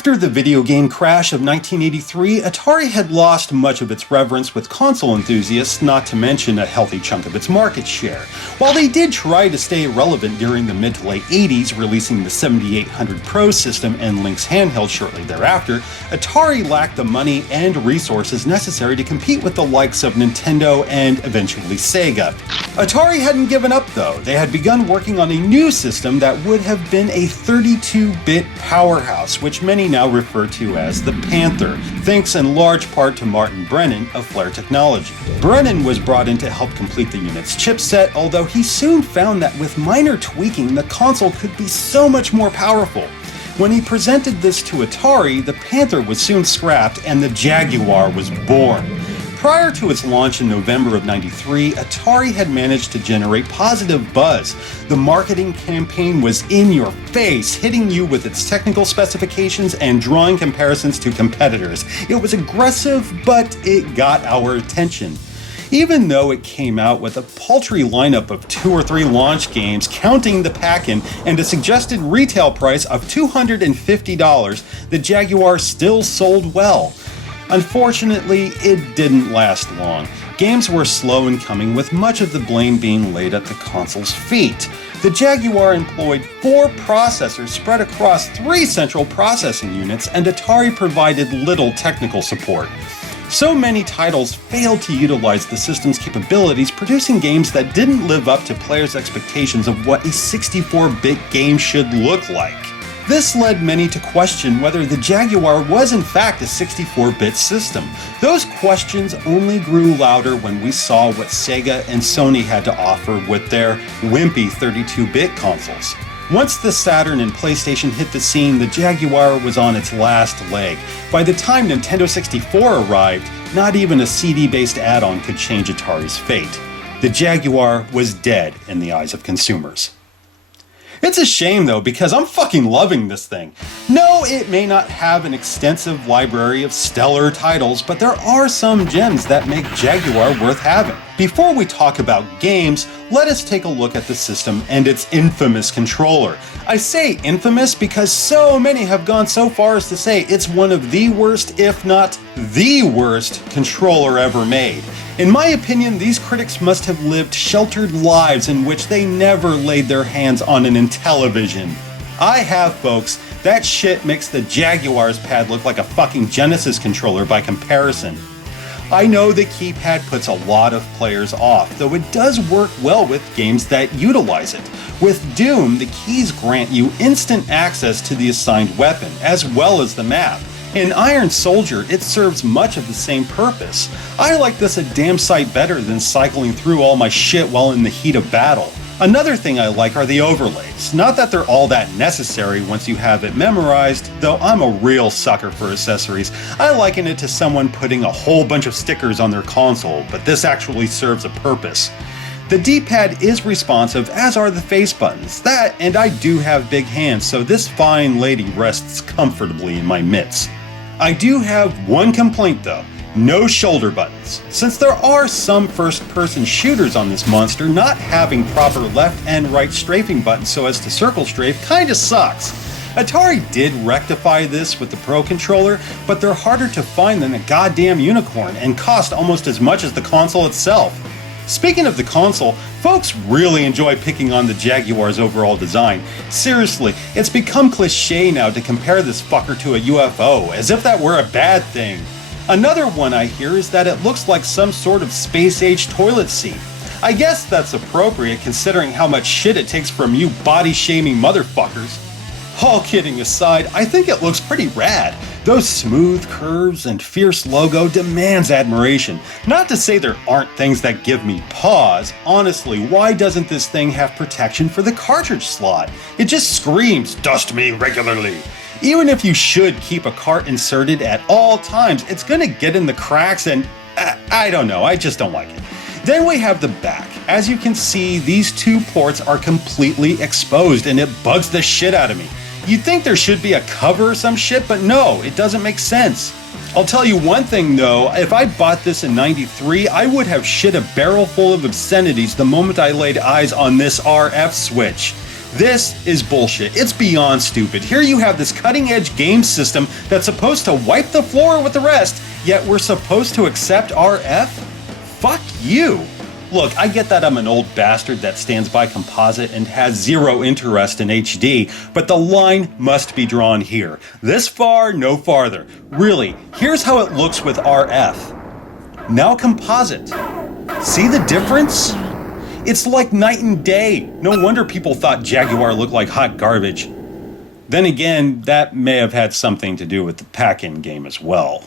After the video game crash of 1983, Atari had lost much of its reverence with console enthusiasts, not to mention a healthy chunk of its market share. While they did try to stay relevant during the mid to late 80s, releasing the 7800 Pro system and Lynx handheld shortly thereafter, Atari lacked the money and resources necessary to compete with the likes of Nintendo and eventually Sega. Atari hadn't given up though. They had begun working on a new system that would have been a 32-bit powerhouse, which many now refer to as the Panther, thanks in large part to Martin Brennan of Flare Technology. Brennan was brought in to help complete the unit's chipset, although he soon found that with minor tweaking, the console could be so much more powerful. When he presented this to Atari, the Panther was soon scrapped and the Jaguar was born. Prior to its launch in November of '93, Atari had managed to generate positive buzz. The marketing campaign was in your face, hitting you with its technical specifications and drawing comparisons to competitors. It was aggressive, but it got our attention. Even though it came out with a paltry lineup of 2 or 3 launch games, counting the pack-in, and a suggested retail price of $250, the Jaguar still sold well. Unfortunately, it didn't last long. Games were slow in coming, with much of the blame being laid at the console's feet. The Jaguar employed 4 processors spread across 3 central processing units, and Atari provided little technical support. So many titles failed to utilize the system's capabilities, producing games that didn't live up to players' expectations of what a 64-bit game should look like. This led many to question whether the Jaguar was in fact a 64-bit system. Those questions only grew louder when we saw what Sega and Sony had to offer with their wimpy 32-bit consoles. Once the Saturn and PlayStation hit the scene, the Jaguar was on its last leg. By the time Nintendo 64 arrived, not even a CD-based add-on could change Atari's fate. The Jaguar was dead in the eyes of consumers. It's a shame though, because I'm fucking loving this thing. No, it may not have an extensive library of stellar titles, but there are some gems that make Jaguar worth having. Before we talk about games, let us take a look at the system and its infamous controller. I say infamous because so many have gone so far as to say it's one of the worst, if not the worst, controller ever made. In my opinion, these critics must have lived sheltered lives in which they never laid their hands on an Intellivision. I have, folks. That shit makes the Jaguar's pad look like a fucking Genesis controller by comparison. I know the keypad puts a lot of players off, though it does work well with games that utilize it. With Doom, the keys grant you instant access to the assigned weapon, as well as the map. In Iron Soldier, it serves much of the same purpose. I like this a damn sight better than cycling through all my shit while in the heat of battle. Another thing I like are the overlays. Not that they're all that necessary once you have it memorized, though I'm a real sucker for accessories. I liken it to someone putting a whole bunch of stickers on their console, but this actually serves a purpose. The D-pad is responsive, as are the face buttons. That, and I do have big hands, so this fine lady rests comfortably in my mitts. I do have one complaint though. No shoulder buttons. Since there are some first-person shooters on this monster, not having proper left and right strafing buttons so as to circle strafe kinda sucks. Atari did rectify this with the Pro controller, but they're harder to find than a goddamn unicorn and cost almost as much as the console itself. Speaking of the console, folks really enjoy picking on the Jaguar's overall design. Seriously, it's become cliche now to compare this fucker to a UFO, as if that were a bad thing. Another one I hear is that it looks like some sort of space-age toilet seat. I guess that's appropriate considering how much shit it takes from you body-shaming motherfuckers. All kidding aside, I think it looks pretty rad. Those smooth curves and fierce logo demands admiration. Not to say there aren't things that give me pause. Honestly, why doesn't this thing have protection for the cartridge slot? It just screams, "Dust me regularly." Even if you should keep a cart inserted at all times, it's gonna get in the cracks and I don't know, I just don't like it. Then we have the back. As you can see, these 2 ports are completely exposed and it bugs the shit out of me. You'd think there should be a cover or some shit, but no, it doesn't make sense. I'll tell you one thing though, if I bought this in '93, I would have shit a barrel full of obscenities the moment I laid eyes on this RF switch. This is bullshit. It's beyond stupid. Here you have this cutting-edge game system that's supposed to wipe the floor with the rest, yet we're supposed to accept RF? Fuck you. Look, I get that I'm an old bastard that stands by composite and has zero interest in HD, but the line must be drawn here. This far, no farther. Really, here's how it looks with RF. Now composite. See the difference? It's like night and day. No wonder people thought Jaguar looked like hot garbage. Then again, that may have had something to do with the pack-in game as well.